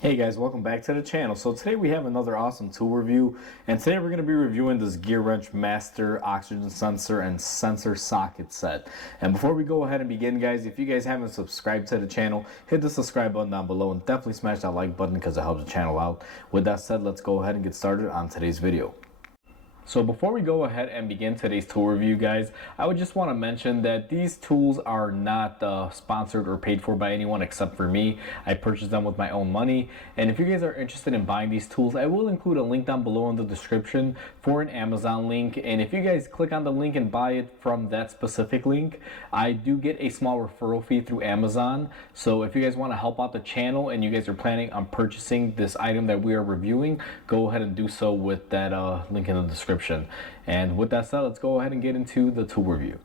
Hey guys, welcome back to the channel. So today we have another awesome tool review, and today we're going to be reviewing this Gearwrench Master Oxygen Sensor and Sensor Socket Set. And before we go ahead and begin, guys, if you guys haven't subscribed to the channel, hit the subscribe button down below and definitely smash that like button because it helps the channel out. With that said, let's go ahead and get started on today's video. So before we go ahead and begin today's tool review, guys, I would just want to mention that these tools are not sponsored or paid for by anyone except for me. I purchased them with my own money, and if you guys are interested in buying these tools, I will include a link down below in the description for an Amazon link, and if you guys click on the link and buy it from that specific link, I do get a small referral fee through Amazon. So if you guys want to help out the channel and you guys are planning on purchasing this item that we are reviewing, go ahead and do so with that link in the description. And with that said, let's go ahead and get into the tool review.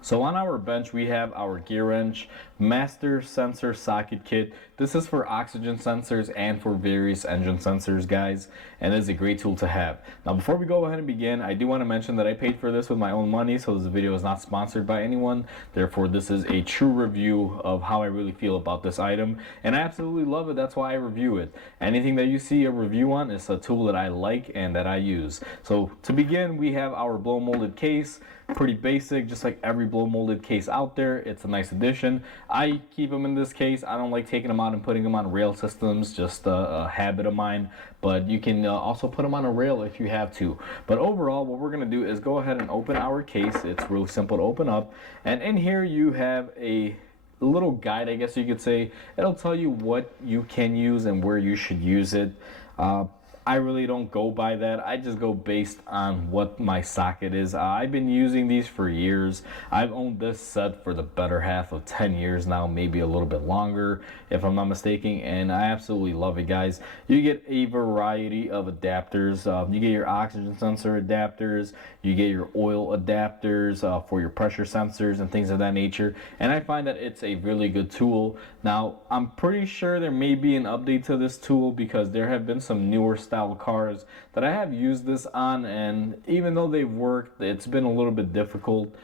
So on our bench we have our Gearwrench Master Sensor Socket Kit. This is for oxygen sensors and for various engine sensors, guys, and it's a great tool to have. Now before we go ahead and begin, I do want to mention that I paid for this with my own money, so this video is not sponsored by anyone. Therefore this is a true review of how I really feel about this item, and I absolutely love it. That's why I review it. Anything that you see a review on is a tool that I like and that I use. So to begin, we have our blow molded case. Pretty basic, just like every blow molded case out there. It's a nice addition. I keep them in this case. I don't like taking them out and putting them on rail systems, just a habit of mine, but you can also put them on a rail if you have to. But overall, what we're going to do is go ahead and open our case. It's really simple to open up, and in here you have a little guide, I guess you could say. It'll tell you what you can use and where you should use it. I really don't go by that. I just go based on what my socket is. I've been using these for years. I've owned this set for the better half of 10 years now, maybe a little bit longer if I'm not mistaken, and I absolutely love it, guys. You get a variety of adapters. You get your oxygen sensor adapters, you get your oil adapters for your pressure sensors and things of that nature, and I find that it's a really good tool. Now, I'm pretty sure there may be an update to this tool because there have been some newer style cars that I have used this on, and even though they've worked, it's been a little bit difficult.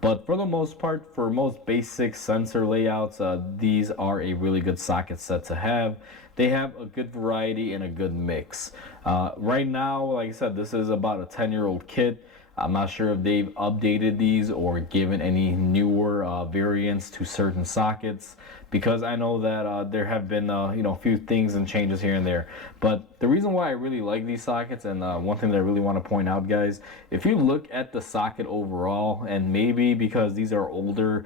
But for the most part, for most basic sensor layouts, these are a really good socket set to have. They have a good variety and a good mix. Right now, like I said, this is about a 10-year-old kit. I'm not sure if they've updated these or given any newer variants to certain sockets, because I know that there have been a few things and changes here and there. But the reason why I really like these sockets, and one thing that I really want to point out, guys, if you look at the socket overall, and maybe because these are older,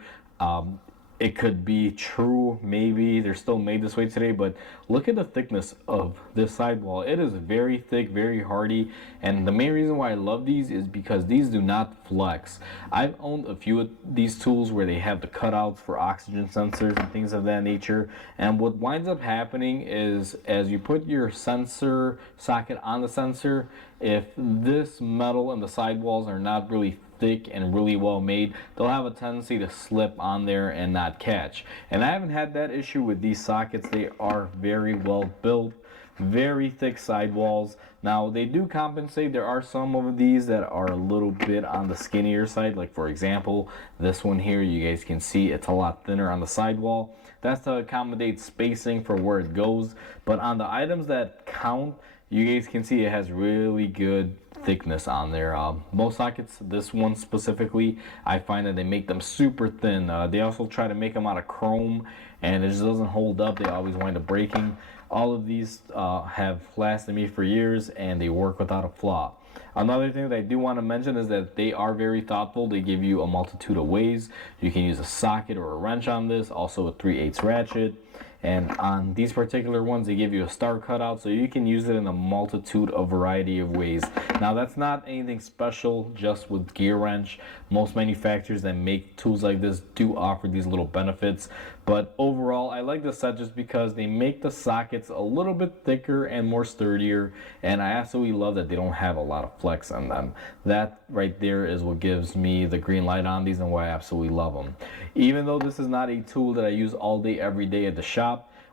it could be true, maybe they're still made this way today, but look at the thickness of this sidewall. It is very thick, very hardy, and the main reason why I love these is because these do not flex. I've owned a few of these tools where they have the cutouts for oxygen sensors and things of that nature, and what winds up happening is as you put your sensor socket on the sensor, if this metal and the sidewalls are not really thick and really well made, they'll have a tendency to slip on there and not catch. And I haven't had that issue with these sockets. They are very well built, very thick sidewalls. Now they do compensate. There are some of these that are a little bit on the skinnier side, like for example this one here. You guys can see it's a lot thinner on the sidewall. That's to accommodate spacing for where it goes, but on the items that count, you guys can see it has really good thickness on there. Most sockets, this one specifically, I find that they make them super thin. They also try to make them out of chrome, and it just doesn't hold up. They always wind up breaking. All of these have lasted me for years, and they work without a flaw. Another thing that I do want to mention is that they are very thoughtful. They give you a multitude of ways. You can use a socket or a wrench on this, also a 3/8 ratchet. And on these particular ones, they give you a star cutout, so you can use it in a multitude of variety of ways. Now that's not anything special just with Gearwrench. Most manufacturers that make tools like this do offer these little benefits, but overall I like this set just because they make the sockets a little bit thicker and more sturdier, and I absolutely love that they don't have a lot of flex on them. That right there is what gives me the green light on these and why I absolutely love them. Even though this is not a tool that I use all day every day at the shop,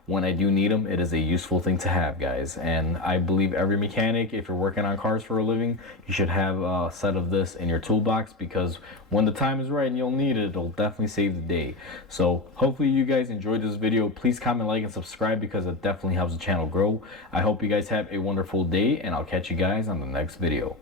when I do need them, it is a useful thing to have, guys. And I believe every mechanic, if you're working on cars for a living, you should have a set of this in your toolbox, because when the time is right and you'll need it, it'll definitely save the day. So hopefully you guys enjoyed this video. Please comment, like, and subscribe, because it definitely helps the channel grow. I hope you guys have a wonderful day, and I'll catch you guys on the next video.